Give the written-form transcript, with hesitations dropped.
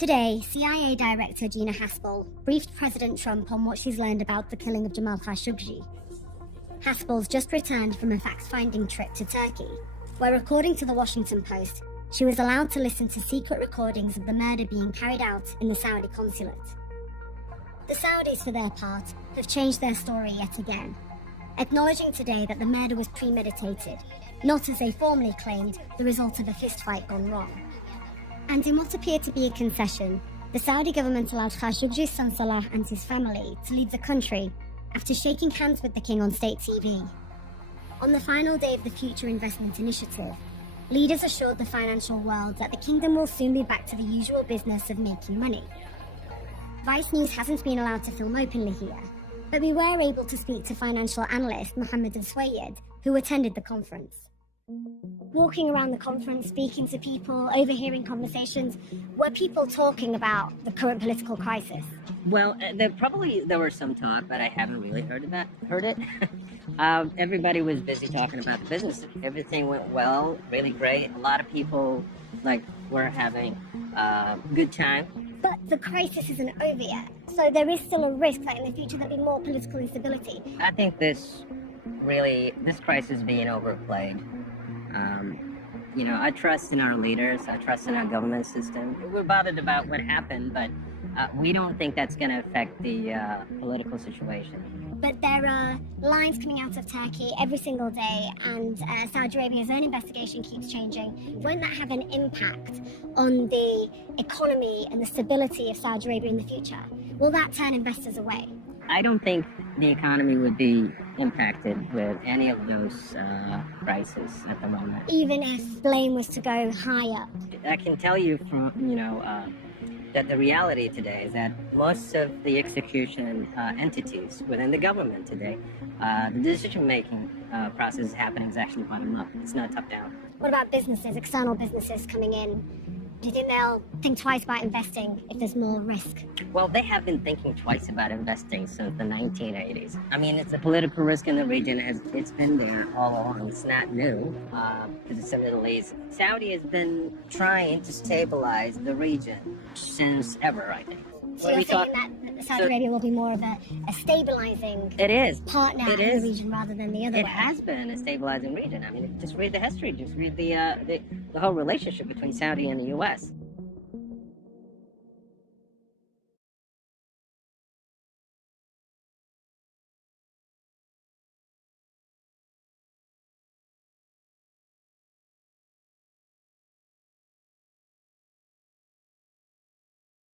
Today, CIA Director Gina Haspel briefed President Trump on what she's learned about the killing of Jamal Khashoggi. Haspel's just returned from a fact-finding trip to Turkey, where, according to the Washington Post, she was allowed to listen to secret recordings of the murder being carried out in the Saudi consulate. The Saudis, for their part, have changed their story yet again, acknowledging today that the murder was premeditated, not, as they formerly claimed, the result of a fistfight gone wrong. And in what appeared to be a concession, the Saudi government allowed Khashoggi's son Salah and his family to leave the country after shaking hands with the king on state TV. On the final day of the Future Investment Initiative, leaders assured the financial world that the kingdom will soon be back to the usual business of making money. Vice News hasn't been allowed to film openly here, but we were able to speak to financial analyst Mohammed Al-Swayed, who attended the conference. Walking around the conference, speaking to people, overhearing conversations, were people talking about the current political crisis? Well, there were some talk, but I haven't really heard it. Everybody was busy talking about the business. Everything went well, really great. A lot of people were having a good time. But the crisis isn't over yet, so there is still a risk that in the future there'll be more political instability. I think this crisis is being overplayed. I trust in our leaders. I trust in our government system. We're bothered about what happened, but we don't think that's going to affect the political situation. But there are lines coming out of Turkey every single day, and Saudi Arabia's own investigation keeps changing. Won't that have an impact on the economy and the stability of Saudi Arabia in the future? Will that turn investors away? I don't think the economy would be impacted with any of those crises at the moment. Even if blame was to go higher? I can tell you from, that the reality today is that most of the execution entities within the government today, the decision-making process is happening is actually bottom-up. It's not top-down. What about businesses, external businesses coming in? Do you think they'll think twice about investing if there's more risk? Well, they have been thinking twice about investing since the 1980s. I mean, it's a political risk in the region. It's been there all along. It's not new because it's the Middle East. Saudi has been trying to stabilize the region since ever, I think. So you're saying that Saudi Arabia will be more of a stabilizing partner in the region rather than the other way? It has been a stabilizing region. I mean, just read the history. Just read the whole relationship between Saudi and the U.S.